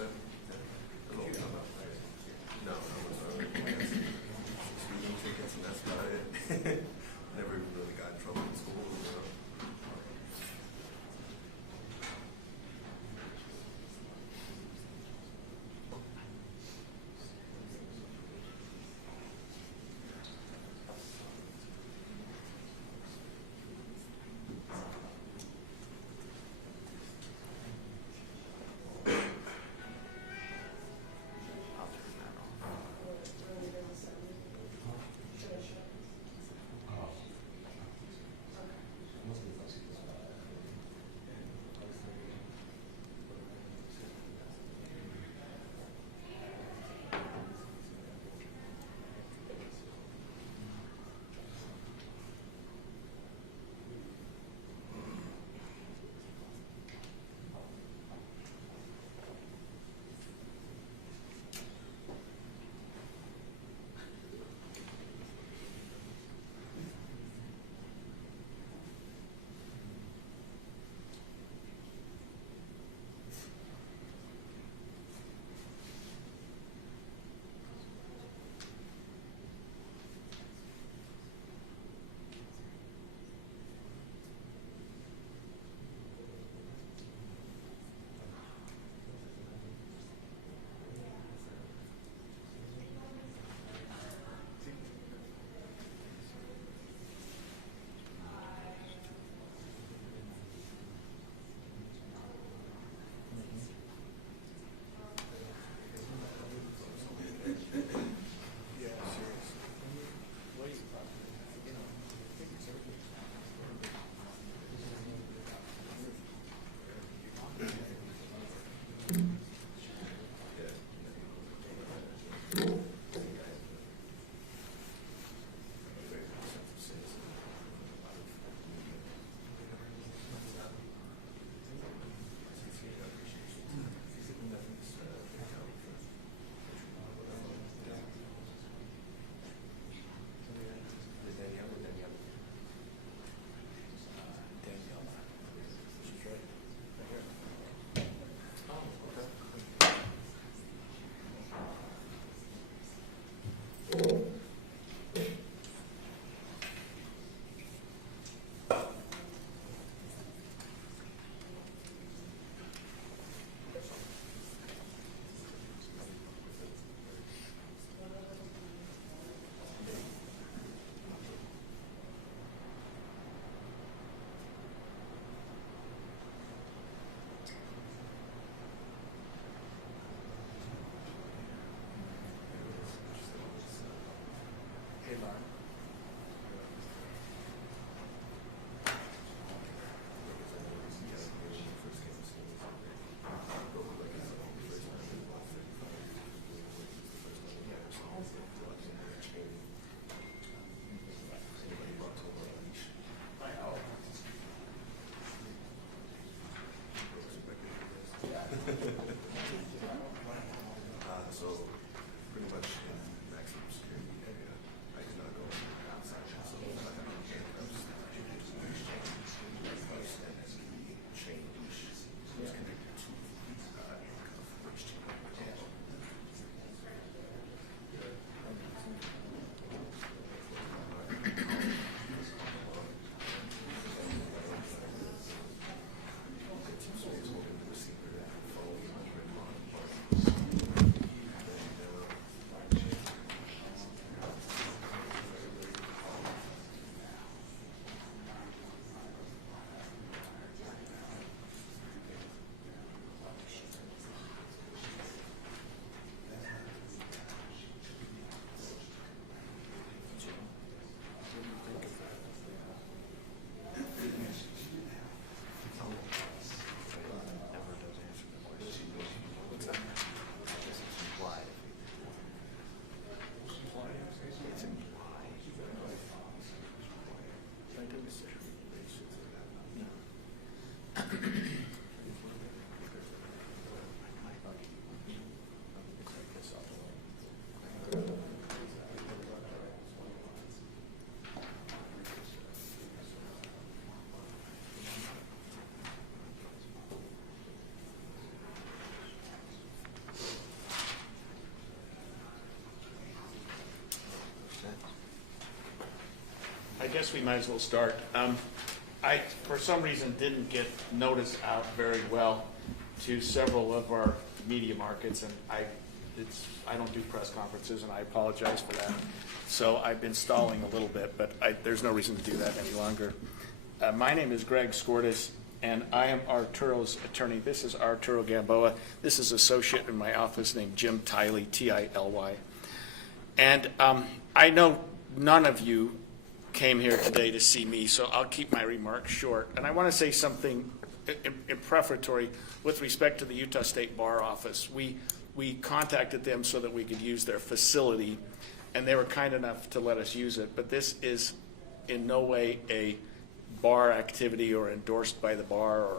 No, I was speeding tickets and that's about it. Never even really got in trouble in school, you know. So pretty much in maximum security area, I did not go outside. So I got handcuffs, and then the chain leash was connected to handcuff bridge chain. guess we might as well start. I, for some reason, didn't get notice out very well to several of our media markets, and I don't do press conferences, and I apologize for that. So I've been stalling a little bit, but there's no reason to do that any longer. My name is Greg Skordas, and I am Arturo's attorney. This is Arturo Gamboa. This is associate in my office named Jim Tiley, T-I-L-Y. And I know none of you came here today to see me, so I'll keep my remarks short. And I want to say something in prefatory with respect to the Utah State Bar Office. We contacted them so that we could use their facility, and they were kind enough to let us use it. But this is in no way a bar activity or endorsed by the bar, or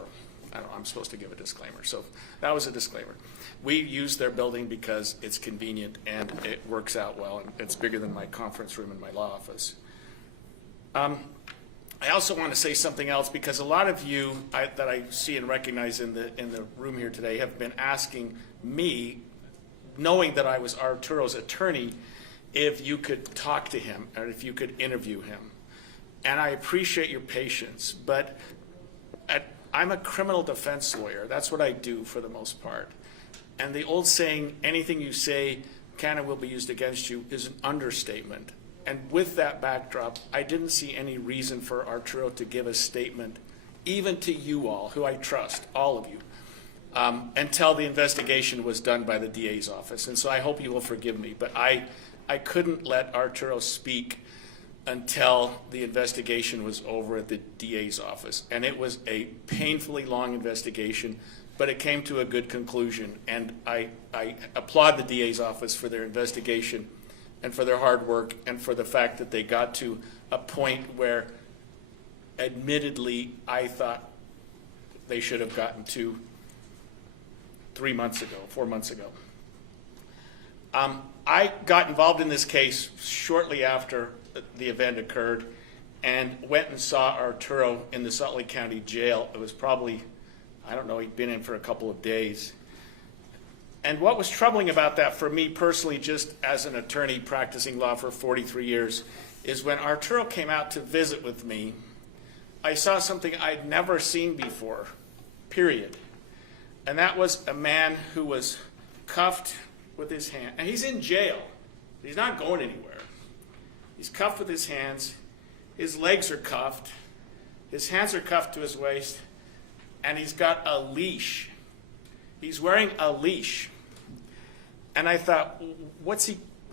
I don't know, I'm supposed to give a disclaimer. So that was a disclaimer. We use their building because it's convenient and it works out well, and it's bigger than my conference room in my law office. I also want to say something else, because a lot of you that I see and recognize in the room here today have been asking me, knowing that I was Arturo's attorney, if you could talk to him or if you could interview him. And I appreciate your patience, but I'm a criminal defense lawyer. That's what I do for the most part. And the old saying, anything you say can and will be used against you, is an understatement. And with that backdrop, I didn't see any reason for Arturo to give a statement, even to you all, who I trust, all of you, until the investigation was done by the DA's office. And so I hope you will forgive me, but I couldn't let Arturo speak until the investigation was over at the DA's office. And it was a painfully long investigation, but it came to a good conclusion. And I applaud the DA's office for their investigation and for their hard work and for the fact that they got to a point where, admittedly, I thought they should have gotten to 4 months ago. I got involved in this case shortly after the event occurred and went and saw Arturo in the Salt Lake County Jail. It was probably, I don't know, he'd been in for a couple of days. And what was troubling about that for me personally, just as an attorney practicing law for 43 years, is when Arturo came out to visit with me, I saw something I'd never seen before, period. And that was a man who was cuffed with his hand, and he's in jail. He's not going anywhere. He's cuffed with his hands. His legs are cuffed. His hands are cuffed to his waist, and he's got a leash. He's wearing a leash. And I thought,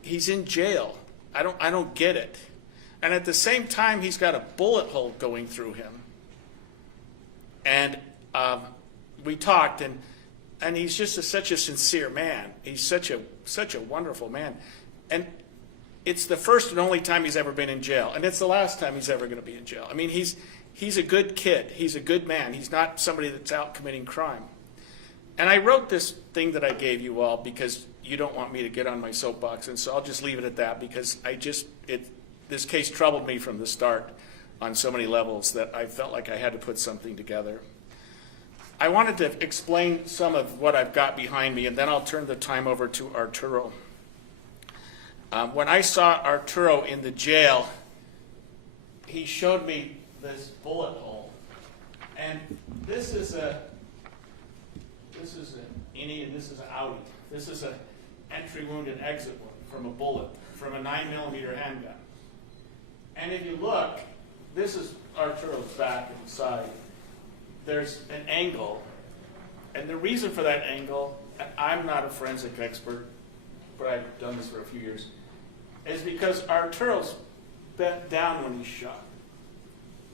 he's in jail. I don't get it. And at the same time, he's got a bullet hole going through him. And we talked, and he's just such a sincere man. He's such a wonderful man. And it's the first and only time he's ever been in jail, and it's the last time he's ever going to be in jail. I mean, he's a good kid. He's a good man. He's not somebody that's out committing crime. And I wrote this thing that I gave you all because you don't want me to get on my soapbox, and so I'll just leave it at that, because this case troubled me from the start on so many levels that I felt like I had to put something together. I wanted to explain some of what I've got behind me, and then I'll turn the time over to Arturo. When I saw Arturo in the jail, he showed me this bullet hole, and this is an innie and this is an outie. This is an entry wound and exit wound from a bullet, from a 9mm handgun. And if you look, this is Arturo's back and side. There's an angle, and the reason for that angle, and I'm not a forensic expert, but I've done this for a few years, is because Arturo's bent down when he's shot.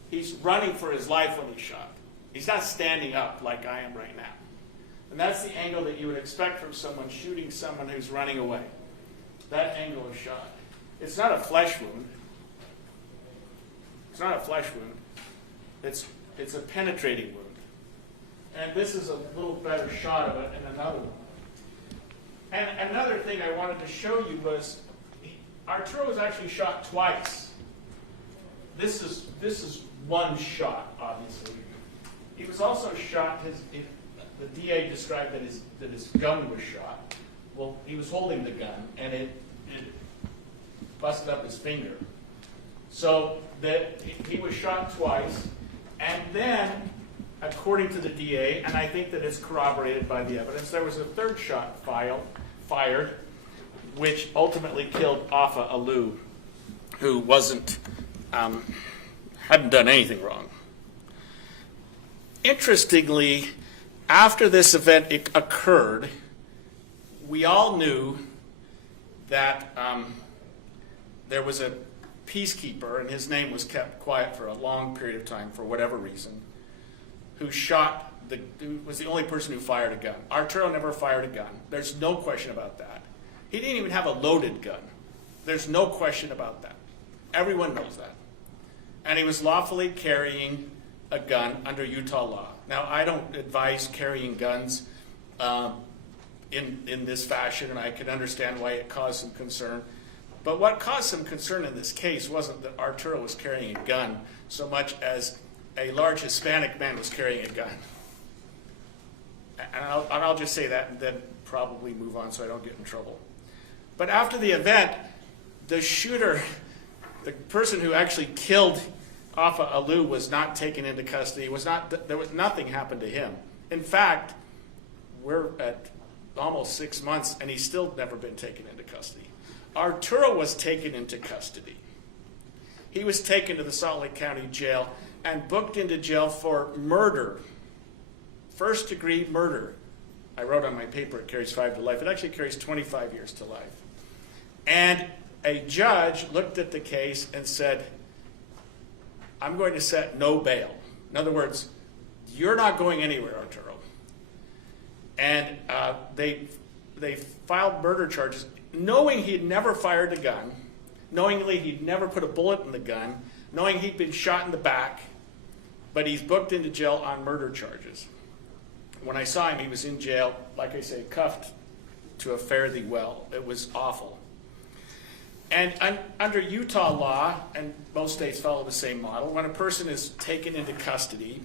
He's running for his life when he's shot. He's not standing up like I am right now. And that's the angle that you would expect from someone shooting someone who's running away. That angle of shot. It's not a flesh wound. It's not a flesh wound. It's a penetrating wound. And this is a little better shot of it in another one. And another thing I wanted to show you was Arturo was actually shot twice. This is one shot, obviously. He was also shot. The DA described that his gun was shot. Well, he was holding the gun, and it busted up his finger. So that he was shot twice, and then, according to the DA, and I think that it's corroborated by the evidence, there was a third shot fired, which ultimately killed Afa Ah Loo, who hadn't done anything wrong. Interestingly, after this event occurred, we all knew that there was a peacekeeper, and his name was kept quiet for a long period of time for whatever reason, who was the only person who fired a gun. Arturo never fired a gun. There's no question about that. He didn't even have a loaded gun. There's no question about that. Everyone knows that. And he was lawfully carrying a gun under Utah law. Now, I don't advise carrying guns in this fashion, and I can understand why it caused some concern. But what caused some concern in this case wasn't that Arturo was carrying a gun so much as a large Hispanic man was carrying a gun. And I'll just say that and then probably move on so I don't get in trouble. But after the event, the shooter, the person who actually killed Afa Ah Loo, was not taken into custody. Nothing happened to him. In fact, we're at almost 6 months and he's still never been taken into custody. Arturo was taken into custody. He was taken to the Salt Lake County Jail and booked into jail for murder, first-degree murder. I wrote on my paper it carries 5 to life. It actually carries 25 years to life. And a judge looked at the case and said, I'm going to set no bail. In other words, you're not going anywhere, Arturo. And they filed murder charges, knowing he'd never fired a gun, knowingly he'd never put a bullet in the gun, knowing he'd been shot in the back, but he's booked into jail on murder charges. When I saw him, he was in jail, like I say, cuffed to a fare thee well. It was awful. And under Utah law, and most states follow the same model, when a person is taken into custody,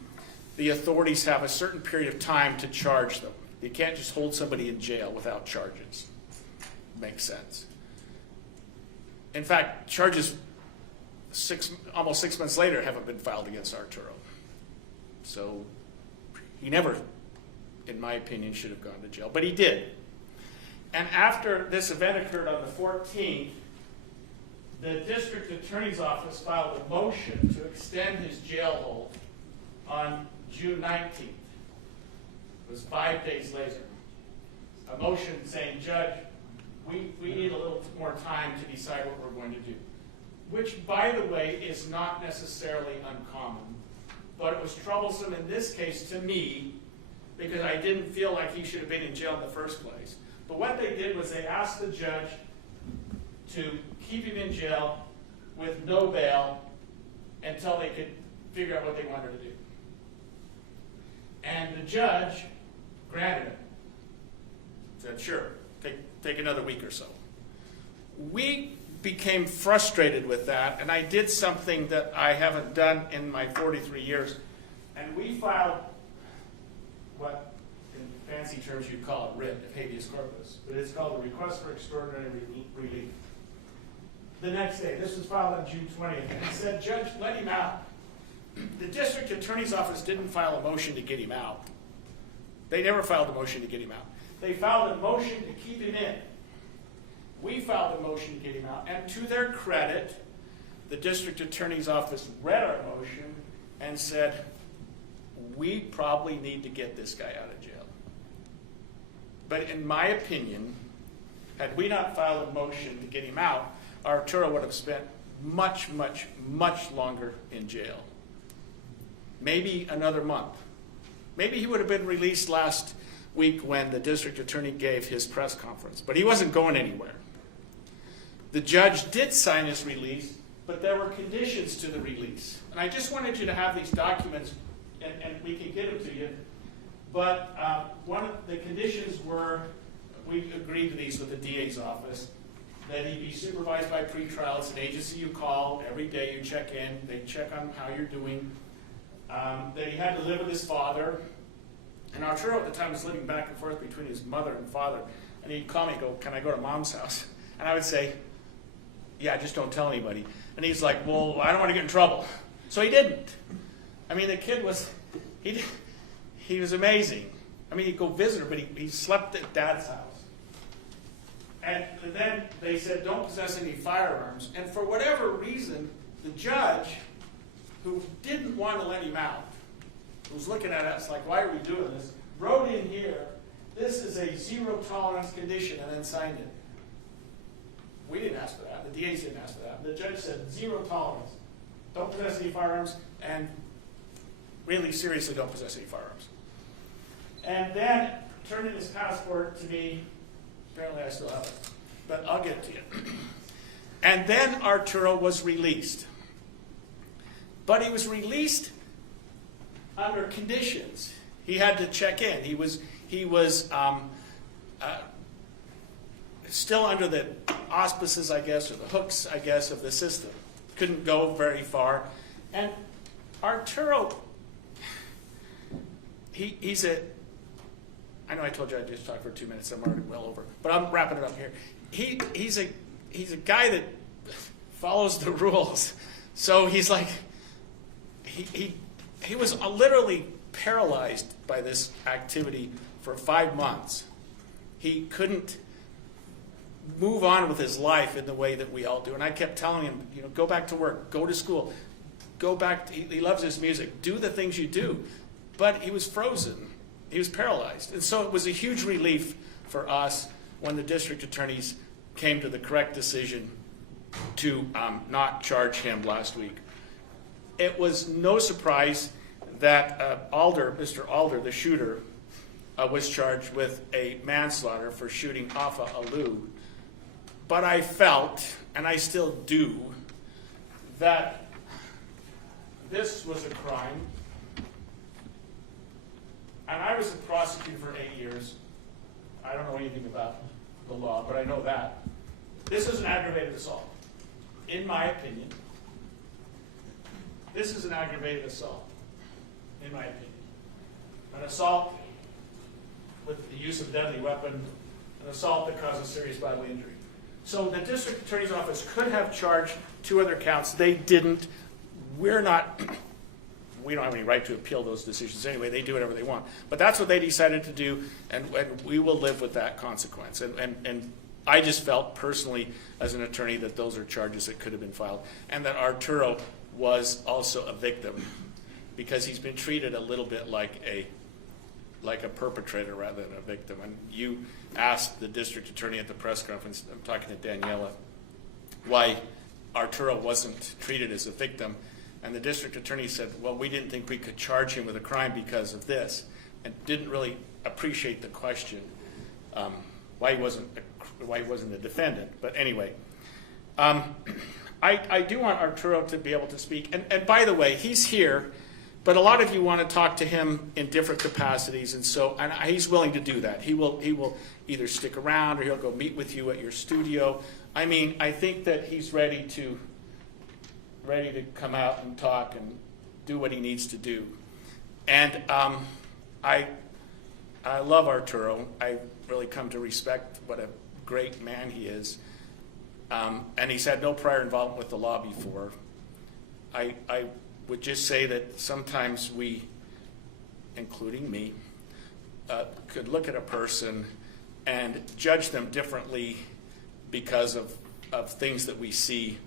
the authorities have a certain period of time to charge them. You can't just hold somebody in jail without charges. Makes sense. In fact, charges almost 6 months later haven't been filed against Arturo. So he never, in my opinion, should have gone to jail, but he did. And after this event occurred on the 14th, the district attorney's office filed a motion to extend his jail hold on June 19th. It was 5 days later. A motion saying, Judge, we need a little more time to decide what we're going to do. Which, by the way, is not necessarily uncommon. But it was troublesome in this case to me because I didn't feel like he should have been in jail in the first place. But what they did was they asked the judge to keep him in jail with no bail until they could figure out what they wanted to do. And the judge granted it. Said, sure, take another week or so. We became frustrated with that, and I did something that I haven't done in my 43 years. And we filed what, in fancy terms, you'd call a writ of habeas corpus, but it's called a request for extraordinary relief. The next day, this was filed on June 20th, and it said, Judge, let him out. The district attorney's office didn't file a motion to get him out. They never filed a motion to get him out. They filed a motion to keep him in. We filed a motion to get him out, and to their credit, the district attorney's office read our motion and said, we probably need to get this guy out of jail. But in my opinion, had we not filed a motion to get him out, Arturo would have spent much, much, much longer in jail. Maybe another month. Maybe he would have been released last week when the district attorney gave his press conference, but he wasn't going anywhere. The judge did sign his release, but there were conditions to the release. And I just wanted you to have these documents, and we can get them to you. But one of the conditions were, we agreed to these with the DA's office, that he be supervised by pretrial. It's an agency you call. Every day you check in. They check on how you're doing. That he had to live with his father. And Arturo at the time was living back and forth between his mother and father. And he'd call me and go, can I go to Mom's house? And I would say, yeah, just don't tell anybody. And he's like, well, I don't want to get in trouble. So he didn't. I mean, the kid was, he was amazing. I mean, he'd go visit her, but he slept at Dad's house. And then they said, don't possess any firearms. And for whatever reason, the judge, who didn't want to let him out, who was looking at us like, why are we doing this, wrote in here, this is a zero tolerance condition, and then signed it. We didn't ask for that. The DAs didn't ask for that. The judge said, zero tolerance. Don't possess any firearms, and really seriously don't possess any firearms. And then turned in his passport to me. Apparently I still have it, but I'll get it to you. And then Arturo was released. But he was released under conditions. He had to check in. He was still under the auspices, I guess, or the hooks, I guess, of the system. Couldn't go very far. And Arturo, he's a, I know I told you I'd just talk for 2 minutes. I'm already well over, but I'm wrapping it up here. He's a guy that follows the rules. So he's like, he was literally paralyzed by this activity for 5 months. He couldn't move on with his life in the way that we all do. And I kept telling him, you know, go back to work, go to school, go back. He loves his music. Do the things you do. But he was frozen. He was paralyzed. And so it was a huge relief for us when the district attorneys came to the correct decision to not charge him last week. It was no surprise that Mr. Alder, the shooter, was charged with a manslaughter for shooting Afa Ah Loo. But I felt, and I still do, that this was a crime. And I was a prosecutor for 8 years. I don't know anything about the law, but I know that. This is an aggravated assault, in my opinion. This is an aggravated assault, in my opinion. An assault with the use of a deadly weapon, an assault that causes serious bodily injury. So the district attorney's office could have charged 2 other counts. They didn't. We don't have any right to appeal those decisions anyway. They do whatever they want. But that's what they decided to do, and we will live with that consequence. And I just felt personally as an attorney that those are charges that could have been filed, and that Arturo was also a victim because he's been treated a little bit like a perpetrator rather than a victim. And you asked the district attorney at the press conference, I'm talking to Daniela, why Arturo wasn't treated as a victim. And the district attorney said, well, we didn't think we could charge him with a crime because of this, and didn't really appreciate the question, why he wasn't a defendant. But anyway, I do want Arturo to be able to speak. And by the way, he's here, but a lot of you want to talk to him in different capacities, and he's willing to do that. He will either stick around or he'll go meet with you at your studio. I mean, I think that he's ready to come out and talk and do what he needs to do. And I love Arturo. I really come to respect what a great man he is. And he's had no prior involvement with the law before. I would just say that sometimes we, including me, could look at a person and judge them differently because of things that we see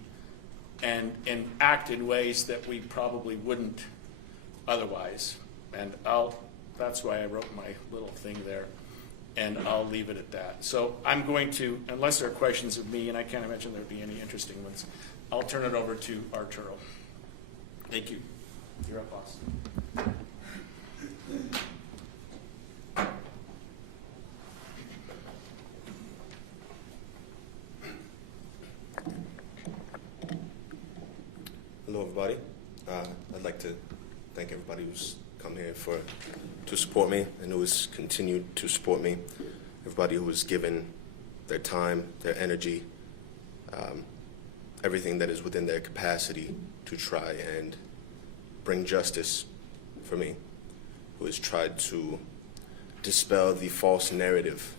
and act in ways that we probably wouldn't otherwise. And that's why I wrote my little thing there, and I'll leave it at that. So I'm going to, unless there are questions of me, and I can't imagine there'd be any interesting ones, I'll turn it over to Arturo. Thank you. You're up, boss. Hello, everybody. I'd like to thank everybody who's come here to support me and who has continued to support me. Everybody who has given their time, their energy, everything that is within their capacity to try and bring justice for me, who has tried to dispel the false narrative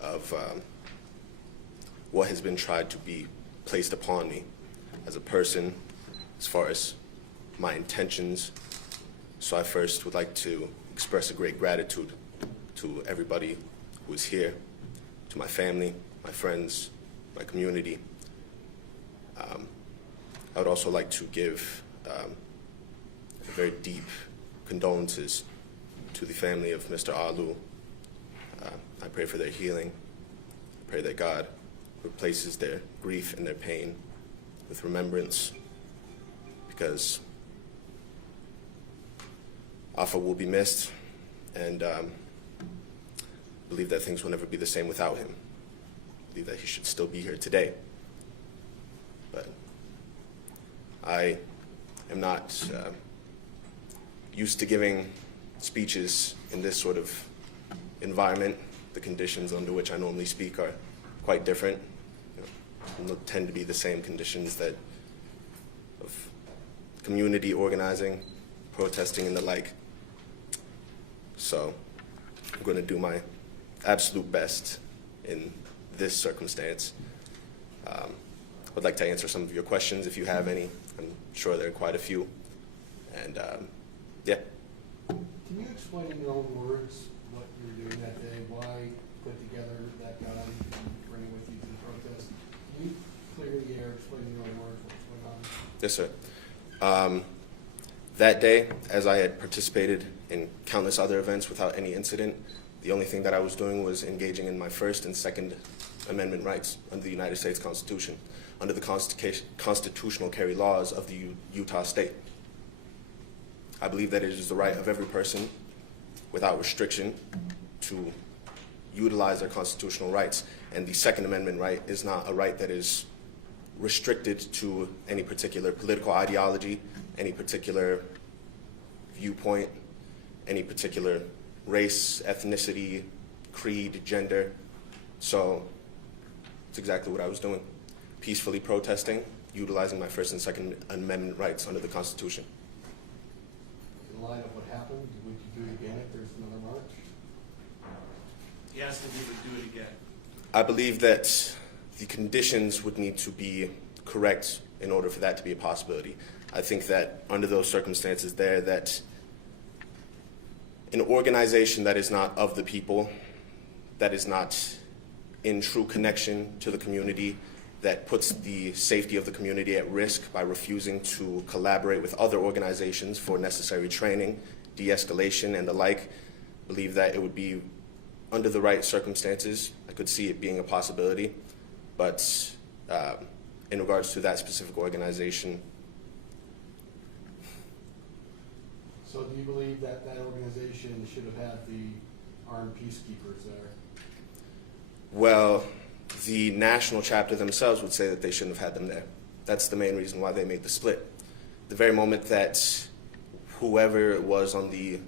of what has been tried to be placed upon me. as a person, as far as my intentions. So I first would like to express a great gratitude to everybody who is here, to my family, my friends, my community. I would also like to give very deep condolences to the family of Mr. Ah Loo. I pray for their healing. I pray that God replaces their grief and their pain with remembrance, because Afa will be missed, and believe that things will never be the same without him. Believe that he should still be here today. But I am not used to giving speeches in this sort of environment. The conditions under which I normally speak are quite different. Tend to be the same conditions that of community organizing, protesting, and the like. So I'm going to do my absolute best in this circumstance. I would like to answer some of your questions if you have any. I'm sure there are quite a few. And yeah. Can you explain in your own words what you were doing that day? Why put together that gun and bring it with you to the protest? Can you clear the air, explain in your own words what's going on? Yes, sir. That day, as I had participated in countless other events without any incident, the only thing that I was doing was engaging in my First and Second Amendment rights under the United States Constitution, under the constitutional carry laws of the Utah state. I believe that it is the right of every person, without restriction, to utilize their constitutional rights. And the Second Amendment right is not a right that is restricted to any particular political ideology, any particular viewpoint, any particular race, ethnicity, creed, gender. So it's exactly what I was doing. Peacefully protesting, utilizing my First and Second Amendment rights under the Constitution. In light of what happened, would you do it again if there's another march? He asked if he would do it again. I believe that the conditions would need to be correct in order for that to be a possibility. I think that under those circumstances there, that an organization that is not of the people, that is not in true connection to the community, that puts the safety of the community at risk by refusing to collaborate with other organizations for necessary training, de-escalation, and the like, believe that it would be, under the right circumstances, I could see it being a possibility. But in regards to that specific organization. So do you believe that that organization should have had the armed peacekeepers there? Well, the national chapter themselves would say that they shouldn't have had them there. That's the main reason why they made the split. The very moment that whoever was on the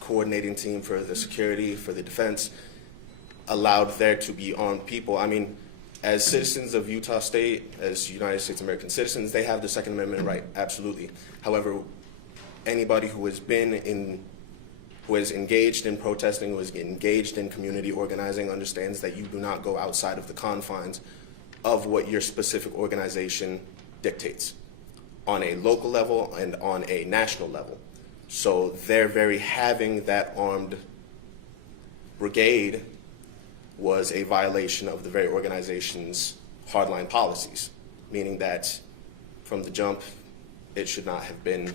coordinating team for the security, for the defense, allowed there to be armed people. I mean, as citizens of Utah State, as United States American citizens, they have the Second Amendment right, absolutely. However, anybody who has engaged in protesting, who has engaged in community organizing, understands that you do not go outside of the confines of what your specific organization dictates on a local level and on a national level. So their very having that armed brigade was a violation of the very organization's hardline policies, meaning that from the jump, it should not have been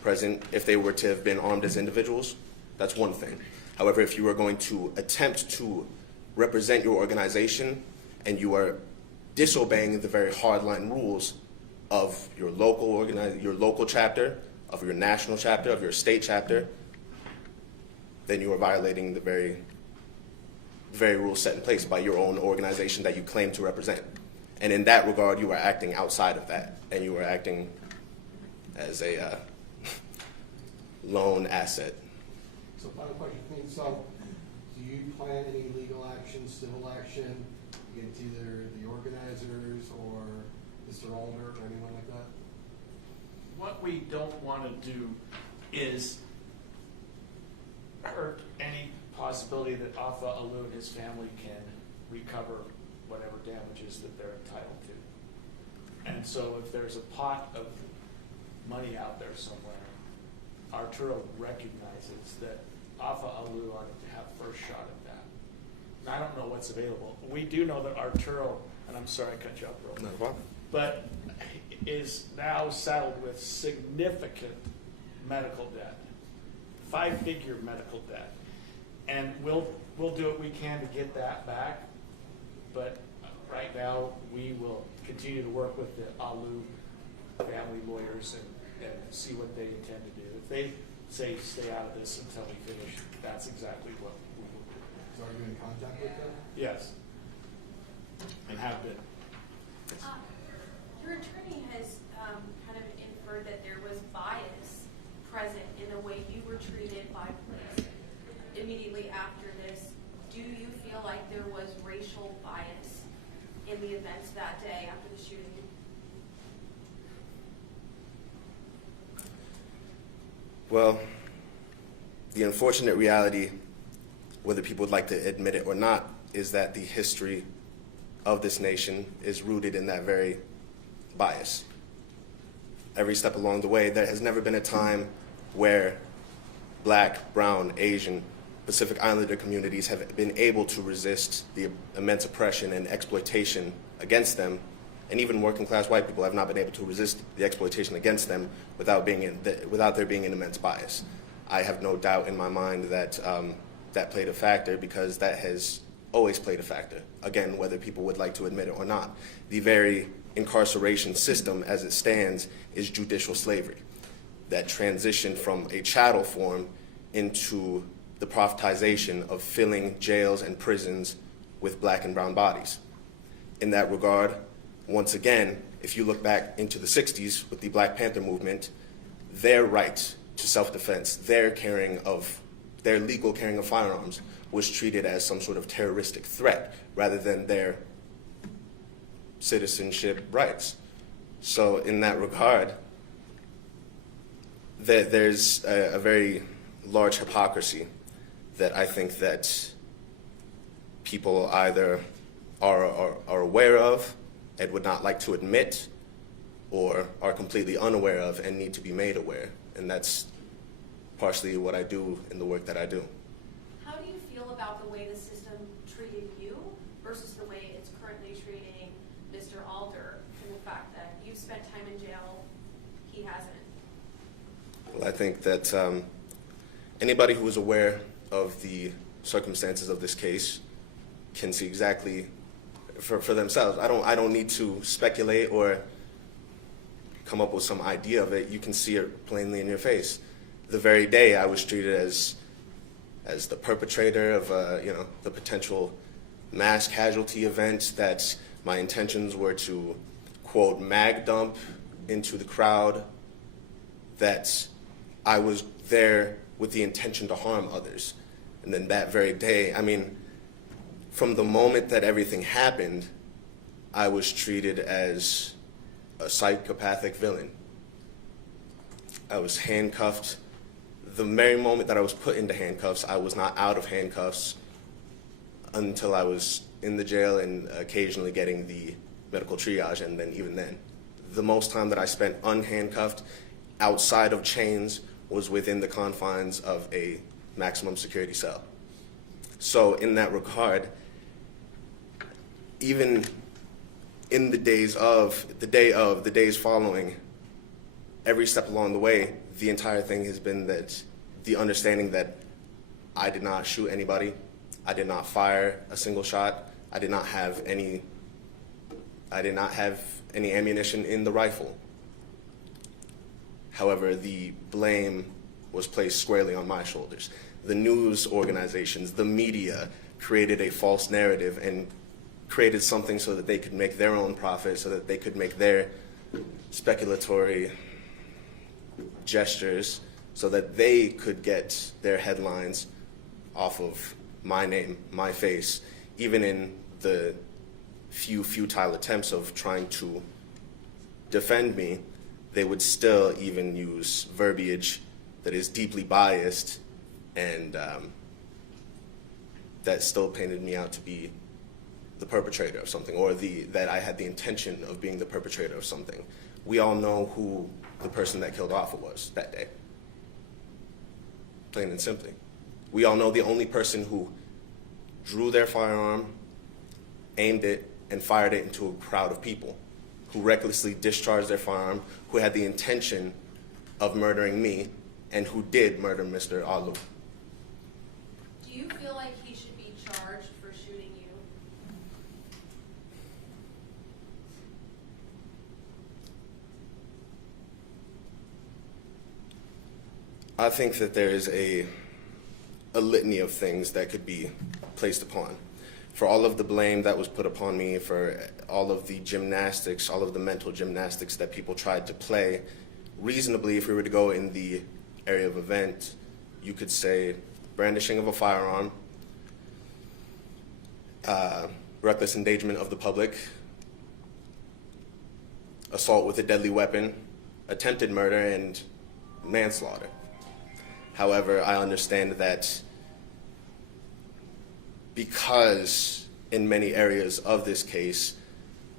present. If they were to have been armed as individuals, that's one thing. However, if you are going to attempt to represent your organization and you are disobeying the very hardline rules of your local chapter, of your national chapter, of your state chapter, then you are violating the very rules set in place by your own organization that you claim to represent. And in that regard, you are acting outside of that, and you are acting as a lone asset. So final question for me. So do you plan any legal action, civil action against either the organizers or Mr. Alder or anyone like that? What we don't want to do is hurt any possibility that Afa Ah Loo and his family can recover whatever damages that they're entitled to. And so if there's a pot of money out there somewhere, Arturo recognizes that Afa Ah Loo ought to have first shot at that. And I don't know what's available. We do know that Arturo, and I'm sorry I cut you off, bro, No problem. but is now saddled with significant medical debt, 5-figure medical debt. And we'll do what we can to get that back, but right now we will continue to work with the Ah Loo family lawyers and see what they intend to do. If they say stay out of this until we finish, that's exactly what we will do. So are you in contact with them? Yes, and have been. Your attorney has kind of inferred that there was bias present in the way you were treated by police immediately after this. Do you feel like there was racial bias in the events that day after the shooting? Well, the unfortunate reality, whether people would like to admit it or not, is that the history of this nation is rooted in that very bias. Every step along the way, there has never been a time where Black, brown, Asian, Pacific Islander communities have been able to resist the immense oppression and exploitation against them, and even working class white people have not been able to resist the exploitation against them without there being an immense bias. I have no doubt in my mind that that played a factor, because that has always played a factor. Again, whether people would like to admit it or not. The very incarceration system as it stands is judicial slavery that transitioned from a chattel form into the privatization of filling jails and prisons with Black and brown bodies. In that regard, once again, if you look back into the 60s with the Black Panther movement, their right to self-defense, their legal carrying of firearms was treated as some sort of terroristic threat rather than their citizenship rights. So in that regard, there's a very large hypocrisy that I think that people either are aware of and would not like to admit, or are completely unaware of and need to be made aware. And that's partially what I do in the work that I do. How do you feel about the way the system treated you versus the way it's currently treating Mr. Alder, and the fact that you've spent time in jail, he hasn't? Well, I think that anybody who is aware of the circumstances of this case can see exactly for themselves. I don't need to speculate or come up with some idea of it. You can see it plainly in your face. The very day I was treated as the perpetrator of the potential mass casualty event, that my intentions were to, quote, mag dump into the crowd, that I was there with the intention to harm others. And then that very day, I mean, from the moment that everything happened, I was treated as a psychopathic villain. I was handcuffed. The very moment that I was put into handcuffs, I was not out of handcuffs until I was in the jail and occasionally getting the medical triage, and then even then. The most time that I spent unhandcuffed outside of chains was within the confines of a maximum security cell. So in that regard, even in the days following, every step along the way, the entire thing has been that the understanding that I did not shoot anybody, I did not fire a single shot, I did not have any ammunition in the rifle. However, the blame was placed squarely on my shoulders. The news organizations, the media, created a false narrative and created something so that they could make their own profit, so that they could make their speculatory gestures, so that they could get their headlines off of my name, my face, even in the few futile attempts of trying to defend me. They would still even use verbiage that is deeply biased, and that still painted me out to be the perpetrator of something, or that I had the intention of being the perpetrator of something. We all know who the person that killed Afa was that day. Plain and simply. We all know the only person who drew their firearm, aimed it, and fired it into a crowd of people, who recklessly discharged their firearm, who had the intention of murdering me, and who did murder Mr. Ah Loo. Do you feel like he should be charged for shooting you? I think that there is a litany of things that could be placed upon. For all of the blame that was put upon me, for all of the gymnastics, all of the mental gymnastics that people tried to play, reasonably, if we were to go in the area of event, you could say brandishing of a firearm, reckless endangerment of the public, assault with a deadly weapon, attempted murder, and manslaughter. However, I understand that because in many areas of this case,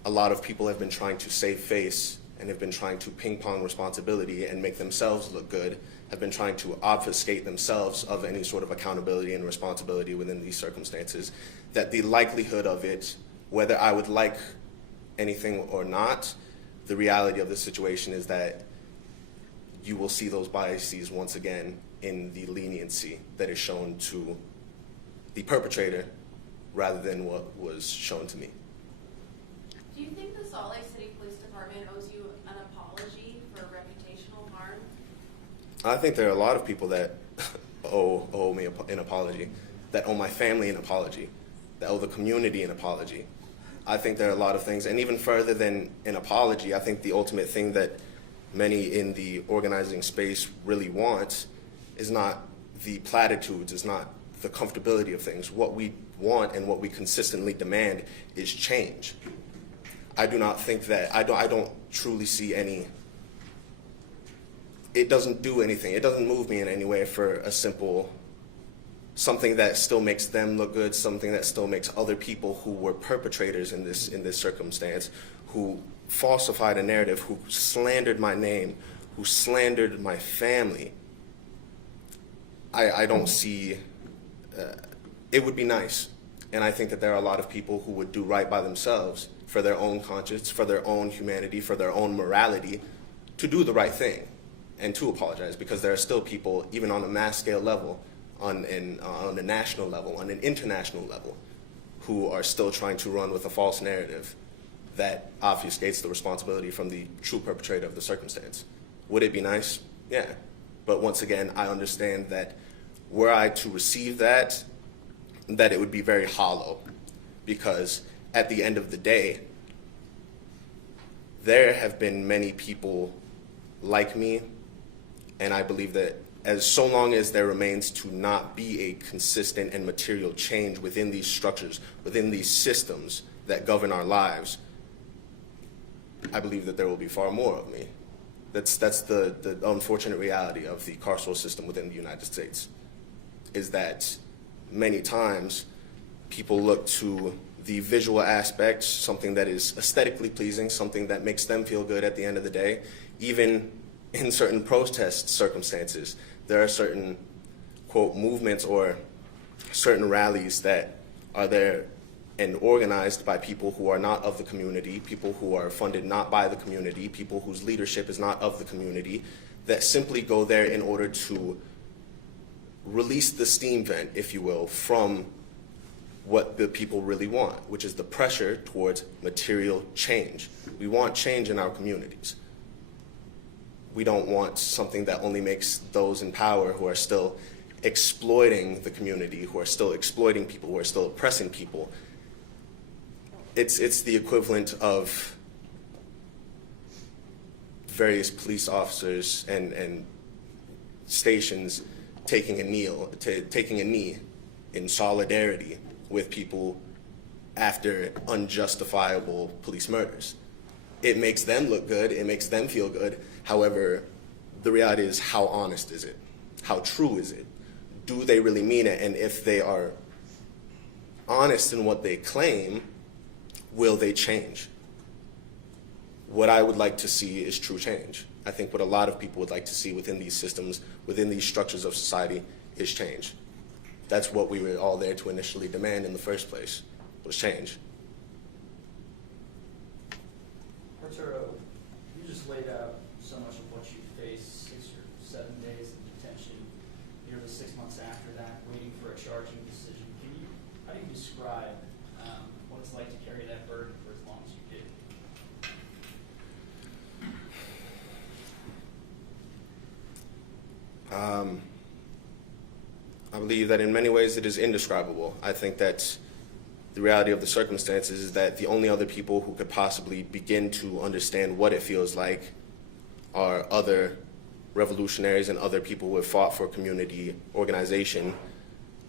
a lot of people have been trying to save face and have been trying to ping pong responsibility and make themselves look good, have been trying to obfuscate themselves of any sort of accountability and responsibility within these circumstances, that the likelihood of it, whether I would like anything or not, the reality of the situation is that you will see those biases once again in the leniency that is shown to the perpetrator rather than what was shown to me. Do you think the Salt Lake City Police Department owes you an apology for reputational harm? I think there are a lot of people that owe me an apology, that owe my family an apology, that owe the community an apology. I think there are a lot of things, and even further than an apology, I think the ultimate thing that many in the organizing space really want is not the platitudes, is not the comfortability of things. What we want and what we consistently demand is change. I do not think that, I don't truly see any, it doesn't do anything. It doesn't move me in any way for a simple, something that still makes them look good, something that still makes other people who were perpetrators in this circumstance, who falsified a narrative, who slandered my name, who slandered my family. I don't see, it would be nice. And I think that there are a lot of people who would do right by themselves for their own conscience, for their own humanity, for their own morality, to do the right thing and to apologize, because there are still people, even on a mass scale level, on a national level, on an international level, who are still trying to run with a false narrative that obfuscates the responsibility from the true perpetrator of the circumstance. Would it be nice? Yeah. But once again, I understand that were I to receive that it would be very hollow, because at the end of the day, there have been many people like me, and I believe that so long as there remains to not be a consistent and material change within these structures, within these systems that govern our lives, I believe that there will be far more of me. That's the unfortunate reality of the carceral system within the United States, is that many times people look to the visual aspects, something that is aesthetically pleasing, something that makes them feel good at the end of the day. Even in certain protest circumstances, there are certain, quote, movements or certain rallies that are there and organized by people who are not of the community, people who are funded not by the community, people whose leadership is not of the community, that simply go there in order to release the steam vent, if you will, from what the people really want, which is the pressure towards material change. We want change in our communities. We don't want something that only makes those in power who are still exploiting the community, who are still exploiting people, who are still oppressing people. It's the equivalent of various police officers and stations taking a knee in solidarity with people after unjustifiable police murders. It makes them look good, it makes them feel good. However, the reality is, how honest is it? How true is it? Do they really mean it? And if they are honest in what they claim, will they change? What I would like to see is true change. I think what a lot of people would like to see within these systems, within these structures of society, is change. That's what we were all there to initially demand in the first place, was change. Arturo, you just laid out so much of what you faced, 6 or 7 days of detention, nearly 6 months after that, waiting for a charging decision. How do you describe what it's like to carry that burden for as long as you did? I believe that in many ways it is indescribable. I think that the reality of the circumstances is that the only other people who could possibly begin to understand what it feels like are other revolutionaries and other people who have fought for community organization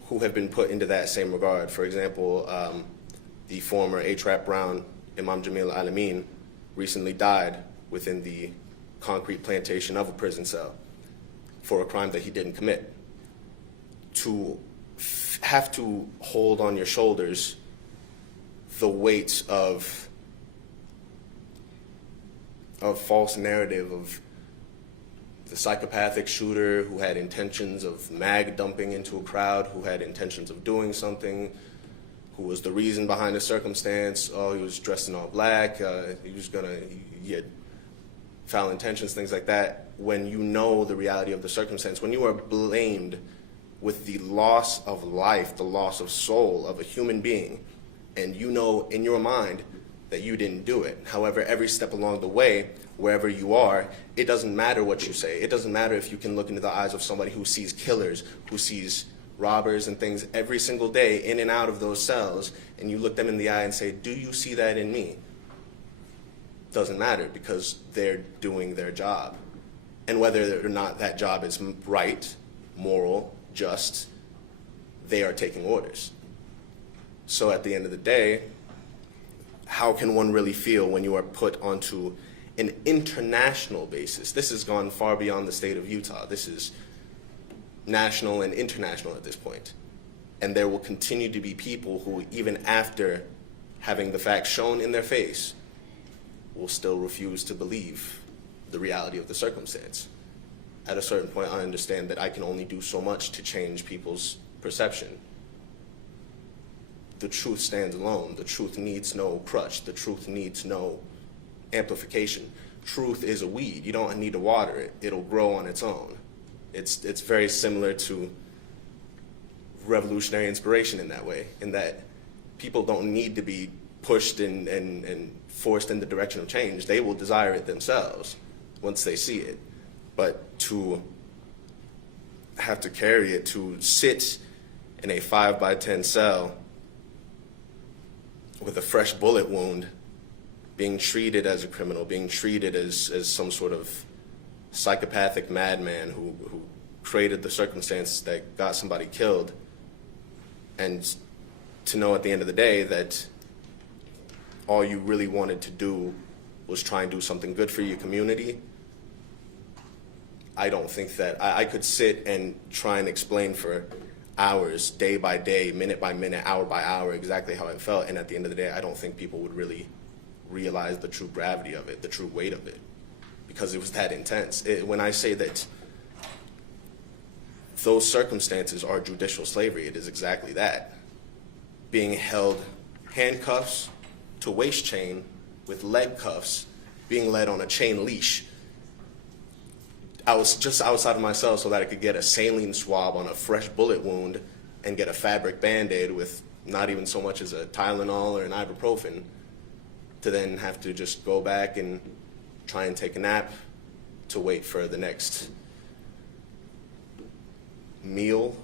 who have been put into that same regard. For example, the former H-Rap Brown Imam Jamil Alamin recently died within the concrete plantation of a prison cell for a crime that he didn't commit. To have to hold on your shoulders the weight of false narrative of the psychopathic shooter who had intentions of mag dumping into a crowd, who had intentions of doing something, who was the reason behind the circumstance. Oh, he was dressed in all black, he had foul intentions, things like that. When you know the reality of the circumstance, when you are blamed with the loss of life, the loss of soul of a human being, and you know in your mind that you didn't do it. However, every step along the way, wherever you are, it doesn't matter what you say. It doesn't matter if you can look into the eyes of somebody who sees killers, who sees robbers and things every single day in and out of those cells, and you look them in the eye and say, do you see that in me? Doesn't matter, because they're doing their job. And whether or not that job is right, moral, just, they are taking orders. So at the end of the day, how can one really feel when you are put onto an international basis? This has gone far beyond the state of Utah. This is national and international at this point. And there will continue to be people who, even after having the facts shown in their face, will still refuse to believe the reality of the circumstance. At a certain point, I understand that I can only do so much to change people's perception. The truth stands alone. The truth needs no crutch. The truth needs no amplification. Truth is a weed. You don't need to water it. It'll grow on its own. It's very similar to revolutionary inspiration in that way, in that people don't need to be pushed and forced in the direction of change. They will desire it themselves once they see it. But to have to carry it, to sit in a 5x10 cell with a fresh bullet wound, being treated as a criminal, being treated as some sort of psychopathic madman who created the circumstance that got somebody killed, and to know at the end of the day that all you really wanted to do was try and do something good for your community. I don't think that I could sit and try and explain for hours, day by day, minute by minute, hour by hour, exactly how it felt. And at the end of the day, I don't think people would really realize the true gravity of it, the true weight of it, because it was that intense. When I say that those circumstances are judicial slavery, it is exactly that. Being held handcuffs to waist chain with leg cuffs, being led on a chain leash. I was just outside of my cell so that I could get a saline swab on a fresh bullet wound and get a fabric Band-Aid with not even so much as a Tylenol or an ibuprofen, to then have to just go back and try and take a nap, to wait for the next meal,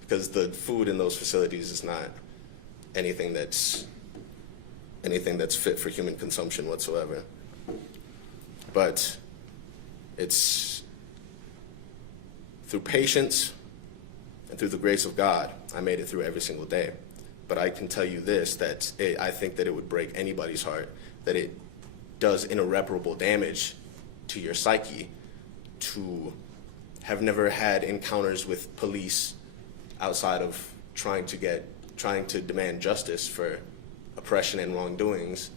because the food in those facilities is not anything that's fit for human consumption whatsoever. But it's through patience and through the grace of God, I made it through every single day. But I can tell you this, that I think that it would break anybody's heart, that it does irreparable damage to your psyche to have never had encounters with police outside of trying to demand justice for oppression and wrongdoings,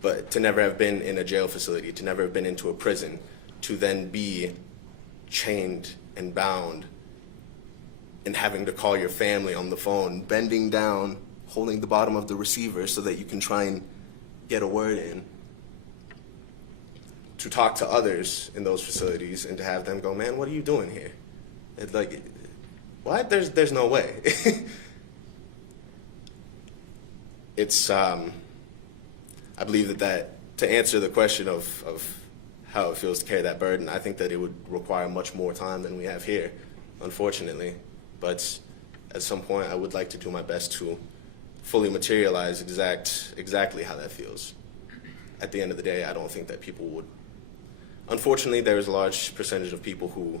but to never have been in a jail facility, to never have been into a prison, to then be chained and bound and having to call your family on the phone, bending down, holding the bottom of the receiver so that you can try and get a word in, to talk to others in those facilities and to have them go, man, what are you doing here? It's like, what? There's no way. It's, I believe that to answer the question of how it feels to carry that burden, I think that it would require much more time than we have here, unfortunately. But at some point, I would like to do my best to fully materialize exactly how that feels. At the end of the day, I don't think that people would. Unfortunately, there is a large percentage of people who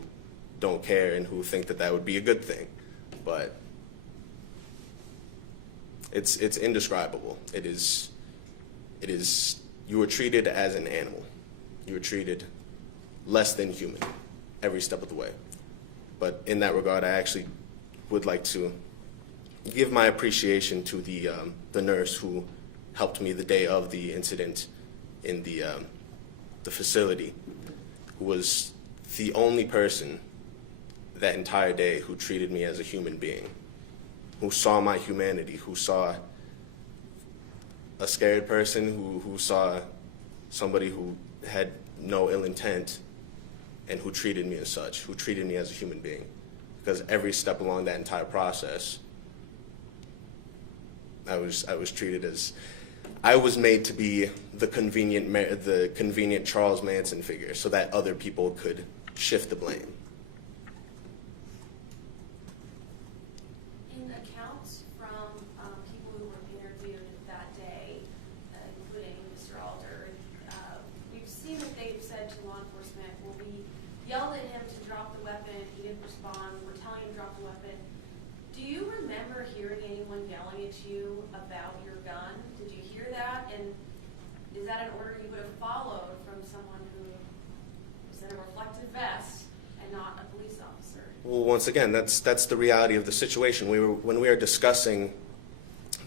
don't care and who think that that would be a good thing, but it's indescribable. It is. You were treated as an animal. You were treated less than human every step of the way. But in that regard, I actually would like to give my appreciation to the nurse who helped me the day of the incident in the facility, who was the only person that entire day who treated me as a human being, who saw my humanity, who saw a scared person, who saw somebody who had no ill intent, and who treated me as such, who treated me as a human being. Because every step along that entire process, I was treated as, I was made to be the convenient Charles Manson figure so that other people could shift the blame. In accounts from people who were interviewed that day, including Mr. Alder, we've seen that they've said to law enforcement, well, we yelled at him to drop the weapon, he didn't respond, we're telling him to drop the weapon. Do you remember hearing anyone yelling at you about your gun? Did you hear that? And is that an order you would have followed from someone who was in a reflective vest and not a police officer? Well, once again, that's the reality of the situation. When we were discussing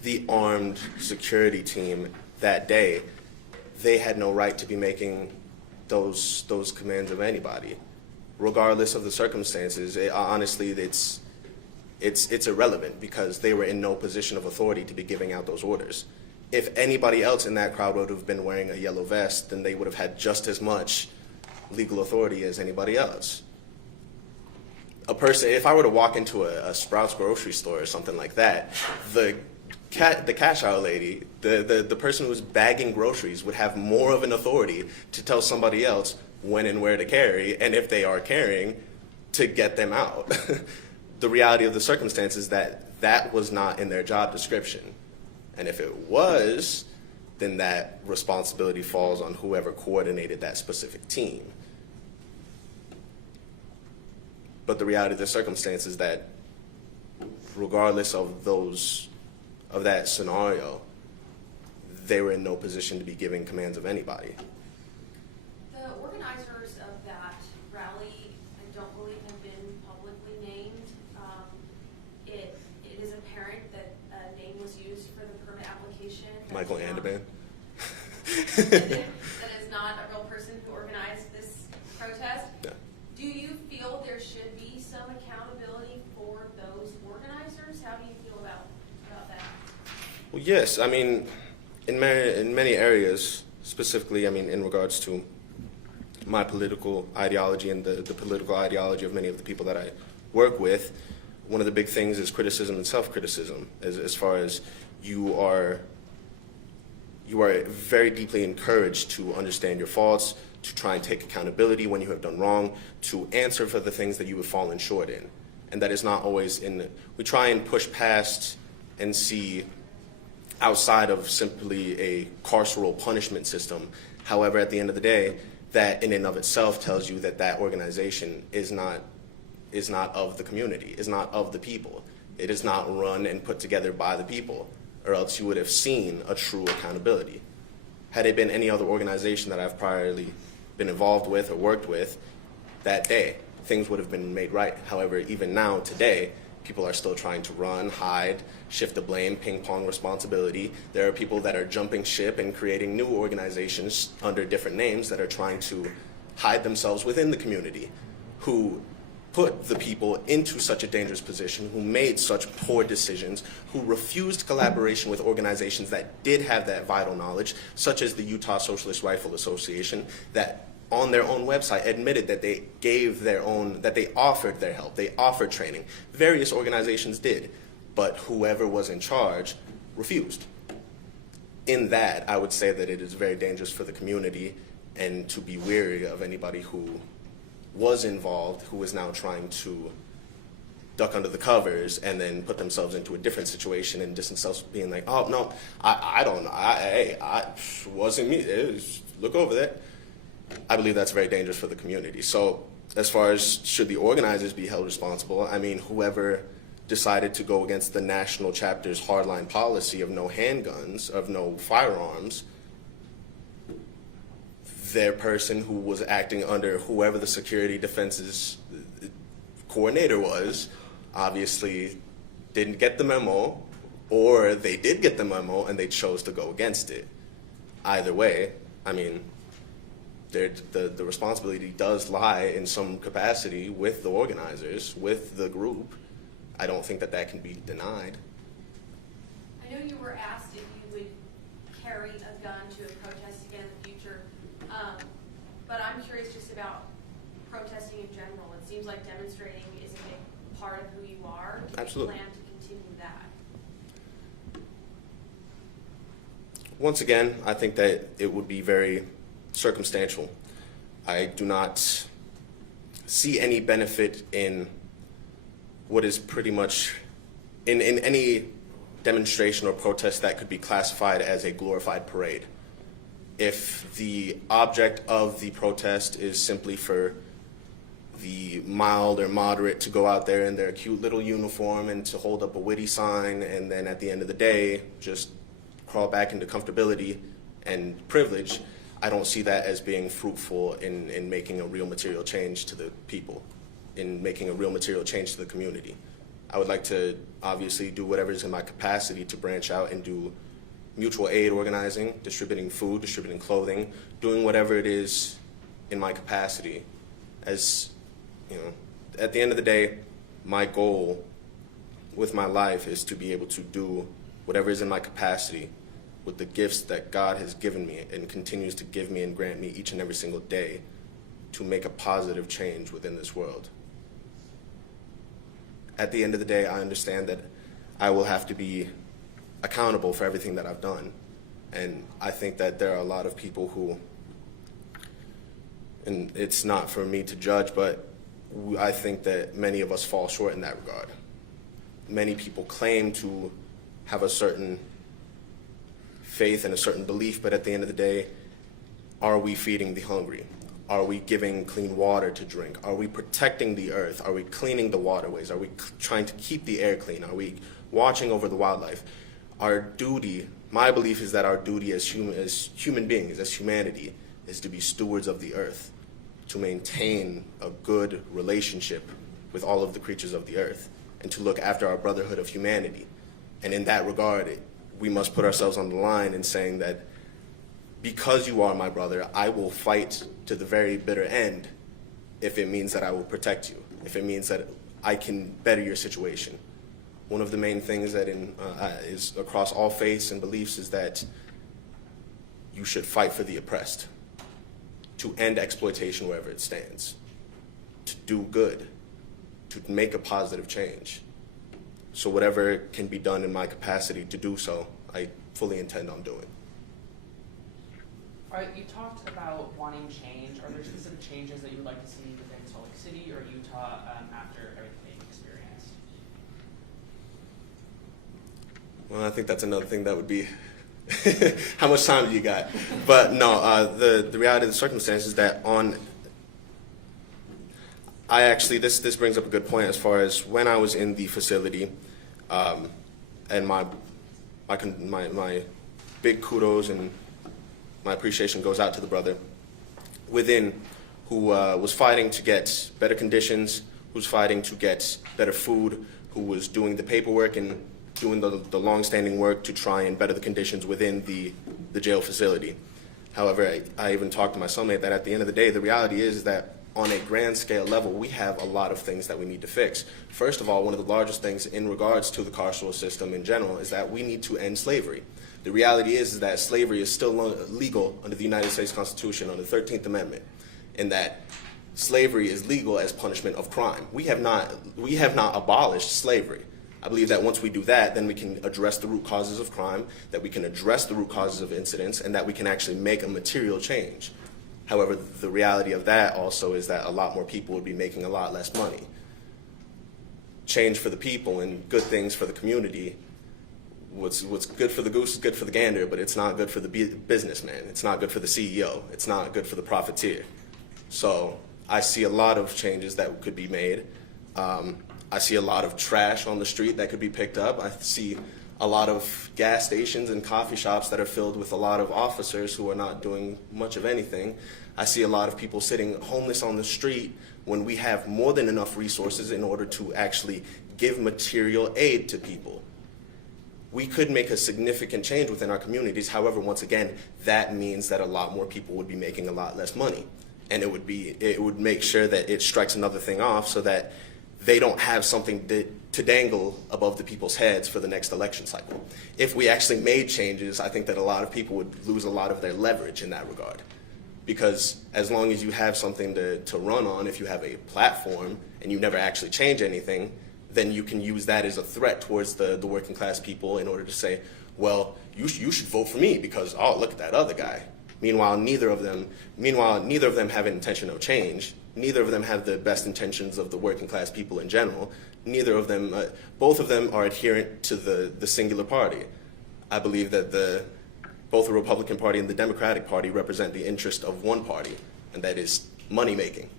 the armed security team that day, they had no right to be making those commands of anybody, regardless of the circumstances. Honestly, it's irrelevant because they were in no position of authority to be giving out those orders. If anybody else in that crowd would have been wearing a yellow vest, then they would have had just as much legal authority as anybody else. A person, if I were to walk into a Sprouts grocery store or something like that, the cash out lady, the person who's bagging groceries would have more of an authority to tell somebody else when and where to carry, and if they are carrying, to get them out. The reality of the circumstance is that was not in their job description. And if it was, then that responsibility falls on whoever coordinated that specific team. But the reality of the circumstance is that regardless of that scenario, they were in no position to be giving commands of anybody. The organizers of that rally, I don't believe have been publicly named. It is apparent that a name was used for the permit application. Michael Andaban. That is not a real person who organized this protest. No. Do you feel there should be some accountability for those organizers? How do you feel about that? Well, yes. I mean, in many areas, specifically, I mean, in regards to my political ideology and the political ideology of many of the people that I work with, one of the big things is criticism and self-criticism, as far as you are very deeply encouraged to understand your faults, to try and take accountability when you have done wrong, to answer for the things that you have fallen short in. And that is not always we try and push past and see outside of simply a carceral punishment system. However, at the end of the day, that in and of itself tells you that that organization is not of the community, is not of the people. It is not run and put together by the people, or else you would have seen a true accountability. Had it been any other organization that I've priorly been involved with or worked with that day, things would have been made right. However, even now, today, People are still trying to run, hide, shift the blame, ping pong responsibility. There are people that are jumping ship and creating new organizations under different names that are trying to hide themselves within the community, who put the people into such a dangerous position, who made such poor decisions, who refused collaboration with organizations that did have that vital knowledge, such as the Utah Socialist Rifle Association, that on their own website admitted that they that they offered their help, they offered training. Various organizations did, but whoever was in charge refused. In that, I would say that it is very dangerous for the community, and to be wary of anybody who was involved, who is now trying to duck under the covers and then put themselves into a different situation and distance themselves, being like, oh no, I don't know, I wasn't me, look over there. I believe that's very dangerous for the community. So as far as should the organizers be held responsible, I mean, whoever decided to go against the national chapter's hardline policy of no handguns, of no firearms, their person who was acting under whoever the security defenses coordinator was obviously didn't get the memo, or they did get the memo and they chose to go against it. Either way, I mean, the responsibility does lie in some capacity with the organizers, with the group. I don't think that can be denied. I know you were asked if you would carry a gun to a protest again in the future, but I'm curious just about protesting in general. It seems like demonstrating is a big part of who you are. Do Absolutely. you plan to continue that? Once again, I think that it would be very circumstantial. I do not see any benefit in what is pretty much in any demonstration or protest that could be classified as a glorified parade. If the object of the protest is simply for the mild or moderate to go out there in their cute little uniform and to hold up a witty sign, and then at the end of the day just crawl back into comfortability and privilege, I don't see that as being fruitful in making a real material change to the people, in making a real material change to the community. I would like to obviously do whatever is in my capacity to branch out and do mutual aid organizing, distributing food, distributing clothing, doing whatever it is in my capacity. As you know, at the end of the day, my goal with my life is to be able to do whatever is in my capacity with the gifts that God has given me and continues to give me and grant me each and every single day to make a positive change within this world. At the end of the day, I understand that I will have to be accountable for everything that I've done. And I think that there are a lot of people who, and it's not for me to judge, but I think that many of us fall short in that regard. Many people claim to have a certain faith and a certain belief, but at the end of the day, are we feeding the hungry? Are we giving clean water to drink? Are we protecting the earth? Are we cleaning the waterways? Are we trying to keep the air clean? Are we watching over the wildlife? Our duty, my belief is that our duty as human beings, as humanity, is to be stewards of the earth, to maintain a good relationship with all of the creatures of the earth, and to look after our brotherhood of humanity. And in that regard, we must put ourselves on the line in saying that because you are my brother, I will fight to the very bitter end if it means that I will protect you, if it means that I can better your situation. One of the main things that is across all faiths and beliefs is that you should fight for the oppressed, to end exploitation wherever it stands, to do good, to make a positive change. So whatever can be done in my capacity to do so, I fully intend on doing. All right, you talked about wanting change. Are there specific changes that you would like to see within Salt Lake City or Utah after everything that you've experienced? Well, I think that's another thing that would be how much time do you got? But no, the reality of the circumstance is that this brings up a good point as far as when I was in the facility, and my big kudos and my appreciation goes out to the brother within who was fighting to get better conditions, who's fighting to get better food, who was doing the paperwork and doing the long-standing work to try and better the conditions within the jail facility. However, I even talked to my cellmate that at the end of the day, the reality is that on a grand scale level, we have a lot of things that we need to fix. First of all, one of the largest things in regards to the carceral system in general is that we need to end slavery. The reality is that slavery is still legal under the United States Constitution, under the 13th Amendment, in that slavery is legal as punishment of crime. We have not abolished slavery. I believe that once we do that, then we can address the root causes of crime, that we can address the root causes of incidents, and that we can actually make a material change. However, the reality of that also is that a lot more people would be making a lot less money. Change for the people and good things for the community. What's good for the goose is good for the gander, but it's not good for the businessman. It's not good for the CEO. It's not good for the profiteer. So I see a lot of changes that could be made. I see a lot of trash on the street that could be picked up. I see a lot of gas stations and coffee shops that are filled with a lot of officers who are not doing much of anything. I see a lot of people sitting homeless on the street when we have more than enough resources in order to actually give material aid to people. We could make a significant change within our communities. However, once again, that means that a lot more people would be making a lot less money. And it would make sure that it strikes another thing off so that they don't have something to dangle above the people's heads for the next election cycle. If we actually made changes, I think that a lot of people would lose a lot of their leverage in that regard. Because as long as you have something to run on, if you have a platform and you never actually change anything, then you can use that as a threat towards the working class people in order to say, well, you should vote for me because, oh, look at that other guy. Meanwhile, neither of them have an intention of change. Neither of them have the best intentions of the working class people in general. Neither of them, both of them are adherent to the singular party. I believe that both the Republican Party and the Democratic Party represent the interest of one party, and that is money making,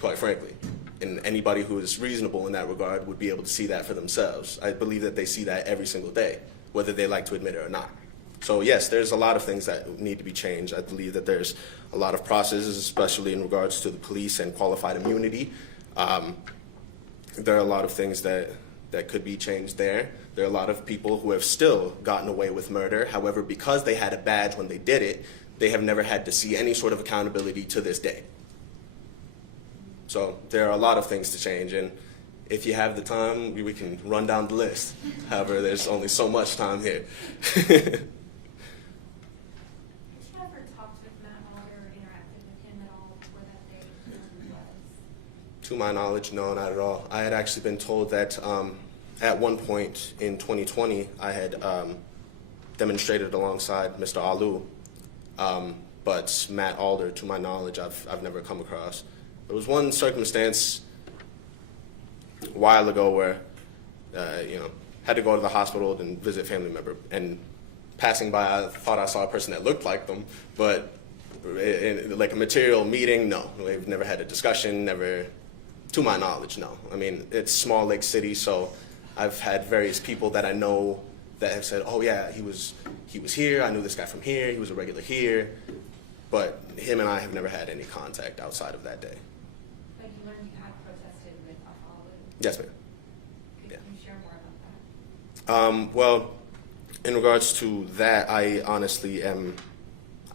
quite frankly. And anybody who is reasonable in that regard would be able to see that for themselves. I believe that they see that every single day, whether they like to admit it or not. So yes, there's a lot of things that need to be changed. I believe that there's a lot of processes, especially in regards to the police and qualified immunity. There are a lot of things that could be changed there. There are a lot of people who have still gotten away with murder. However, because they had a badge when they did it, they have never had to see any sort of accountability to this day. So there are a lot of things to change, and if you have the time, we can run down the list. However, there's only so much time here. Have you ever talked with Matt Alder or interacted with him at all before that day was? To my knowledge, no, not at all. I had actually been told that at one point in 2020, I had demonstrated alongside Mr. Ah Loo, but Matt Alder, to my knowledge, I've never come across. There was one circumstance a while ago where, had to go to the hospital and visit a family member, and passing by, I thought I saw a person that looked like them, but like a material meeting, no. We've never had a discussion, never, to my knowledge, no. I mean, it's small lake city, so I've had various people that I know that have said, oh yeah, he was here, I knew this guy from here, he was a regular here, but him and I have never had any contact outside of that day. But you learned you had protested with Afa Ah Loo. Yes, ma'am. Could Yeah. you share more about that? Well, in regards to that, I honestly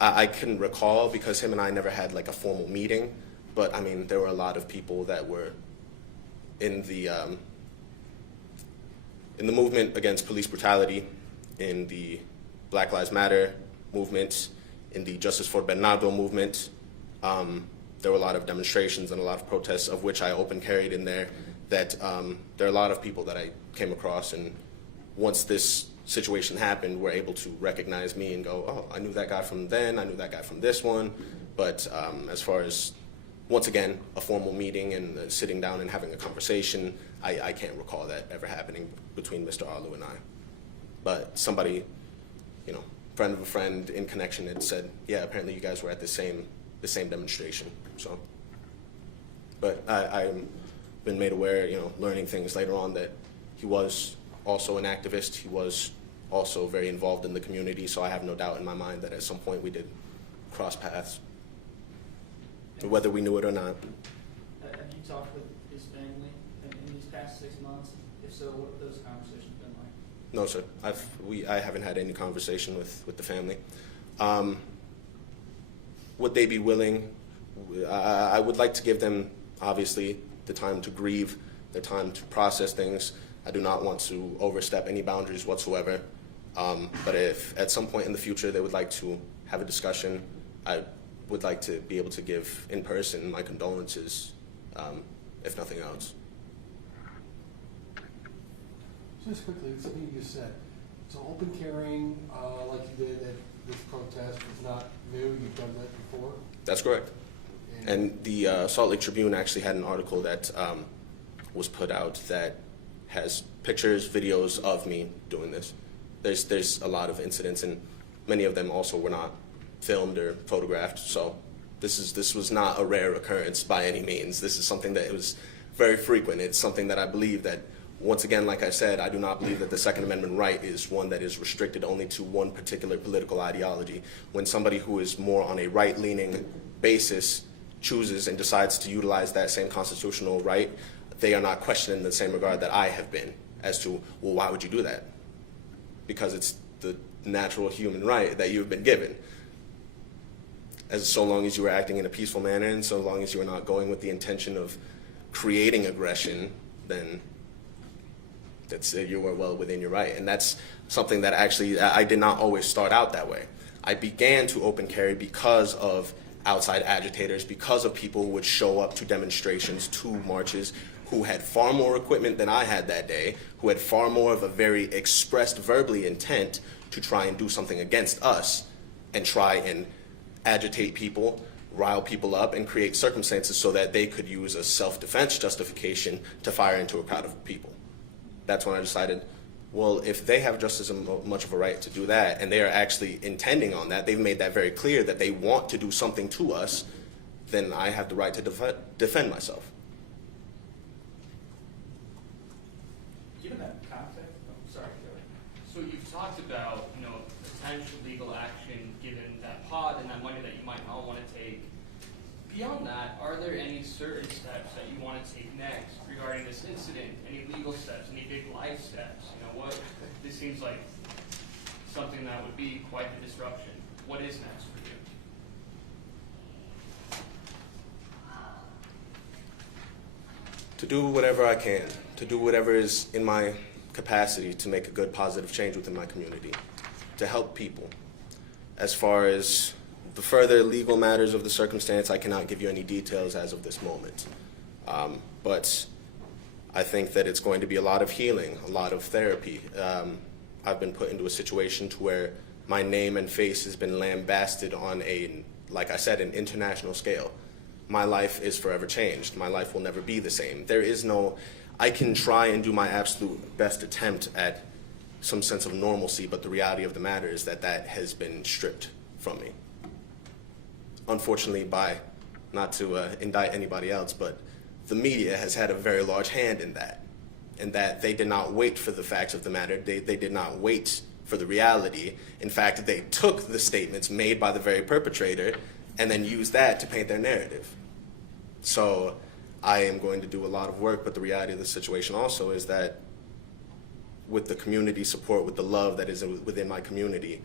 I couldn't recall because him and I never had like a formal meeting, but I mean, there were a lot of people that were in the movement against police brutality, in the Black Lives Matter movement, in the Justice for Bernardo movement. There were a lot of demonstrations and a lot of protests, of which I open carried in there, that there are a lot of people that I came across, and once this situation happened, were able to recognize me and go, oh, I knew that guy from then, I knew that guy from this one. But as far as, once again, a formal meeting and sitting down and having a conversation, I can't recall that ever happening between Mr. Ah Loo and I. But somebody, friend of a friend in connection had said, yeah, apparently you guys were at the same demonstration. So, but I've been made aware, learning things later on, that he was also an activist. He was also very involved in the community, so I have no doubt in my mind that at some point we did cross paths, whether we knew it or not. Have you talked with his family in these past 6 months? If If so, what have those conversations been like? No, sir. I haven't had any conversation with the family. Would they be willing? I would like to give them, obviously, the time to grieve, the time to process things. I do not want to overstep any boundaries whatsoever. But if at some point in the future they would like to have a discussion, I would like to be able to give in person my condolences, if nothing else. Just quickly, something you just said. So open carrying, like you did at this protest, is not new. You've done that before. That's correct. And the Salt Lake Tribune actually had an article that was put out that has pictures, videos of me doing this. There's a lot of incidents, and many of them also were not filmed or photographed. So this was not a rare occurrence by any means. This is something that was very frequent. It's something that I believe that, once again, like I said, I do not believe that the Second Amendment right is one that is restricted only to one particular political ideology. When somebody who is more on a right-leaning basis chooses and decides to utilize that same constitutional right, they are not questioned in the same regard that I have been as to, well, why would you do that? Because it's the natural human right that you've been given. As so long as you are acting in a peaceful manner and so long as you are not going with the intention of creating aggression, then you are well within your right. And that's something that actually I did not always start out that way. I began to open carry because of outside agitators, because of people who would show up to demonstrations, to marches, who had far more equipment than I had that day, who had far more of a very expressed verbally intent to try and do something against us and try and agitate people, rile people up, and create circumstances so that they could use a self-defense justification to fire into a crowd of people. That's when I decided, well, if they have just as much of a right to do that, and they are actually intending on that, they've made that very clear that they want to do something to us, then I have the right to defend myself. Given that context, sorry, go ahead. So you've talked about, potential legal action given that pod and that money that you might not want to take. Beyond that, are there any certain steps that you want to take next regarding this incident? Any legal steps? Any big life steps? This seems like something that would be quite the disruption. What is next for you? To do whatever I can, to do whatever is in my capacity to make a good, positive change within my community, to help people. As far as the further legal matters of the circumstance, I cannot give you any details as of this moment. But I think that it's going to be a lot of healing, a lot of therapy. I've been put into a situation to where my name and face has been lambasted on like I said, an international scale. My life is forever changed. My life will never be the same. I can try and do my absolute best attempt at some sense of normalcy, but the reality of the matter is that has been stripped from me. Unfortunately, not to indict anybody else, but the media has had a very large hand in that they did not wait for the facts of the matter. They did not wait for the reality. In fact, they took the statements made by the very perpetrator and then used that to paint their narrative. So I am going to do a lot of work, but the reality of the situation also is that with the community support, with the love that is within my community,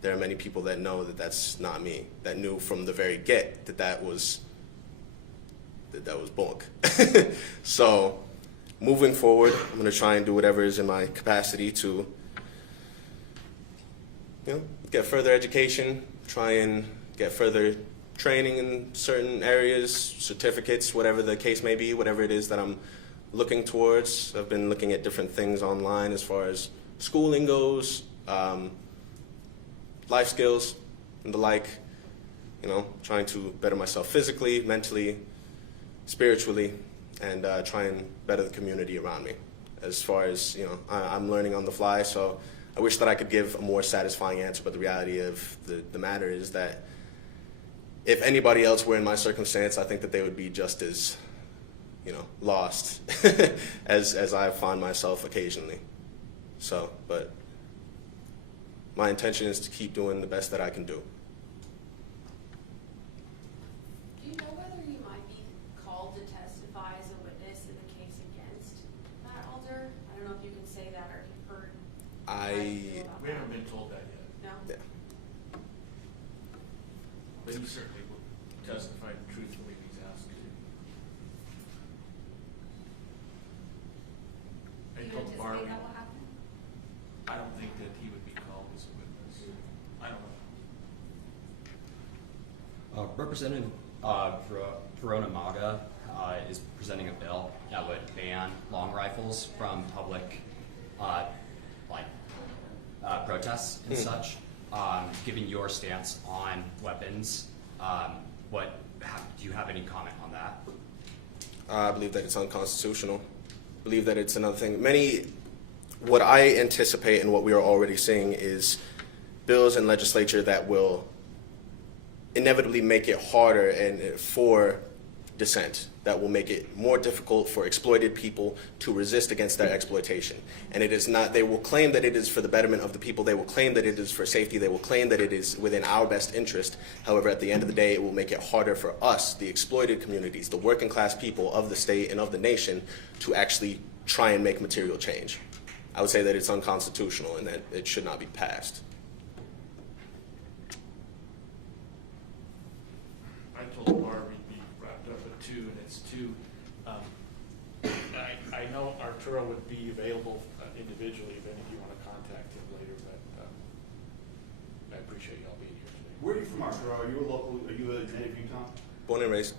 there are many people that know that that's not me, that knew from the very get that was bunk. So moving forward, I'm going to try and do whatever is in my capacity to get further education, try and get further training in certain areas, certificates, whatever the case may be, whatever it is that I'm looking towards. I've been looking at different things online as far as schooling goes, life skills and the like, trying to better myself physically, mentally, spiritually, and try and better the community around me. As far as, I'm learning on the fly, so I wish that I could give a more satisfying answer, but the reality of the matter is that if anybody else were in my circumstance, I think that they would be just as, lost as I find myself occasionally. So, but my intention is to keep doing the best that I can do. Do you know whether you might be called to testify as a witness in the case against Matt Alder? I don't We haven't been told that yet, No? Yeah. but he certainly will testify truthfully if he's asked to. I Do you told anticipate Barbie, that will happen? I don't think that he would be called as a witness. I don't know. Representative Verona Maga is presenting a bill that would ban long rifles from public protests and such. Given your stance on weapons, do you have any comment on that? I believe that it's unconstitutional. I believe that it's another thing. What I anticipate and what we are already seeing is bills in legislature that will inevitably make it harder and for dissent, that will make it more difficult for exploited people to resist against that exploitation. And it is not, they will claim that it is for the betterment of the people, they will claim that it is for safety, they will claim that it is within our best interest. However, at the end of the day, it will make it harder for us, the exploited communities, the working class people of the state and of the nation, to actually try and make material change. I would say that it's unconstitutional and that it should not be passed. I told Barb he'd be wrapped up at 2, and it's 2. I know Arturo would be available individually if any of you want to contact him later, but I appreciate y'all being here today. Where are you from, Arturo? Are you a native Utah? Born and raised.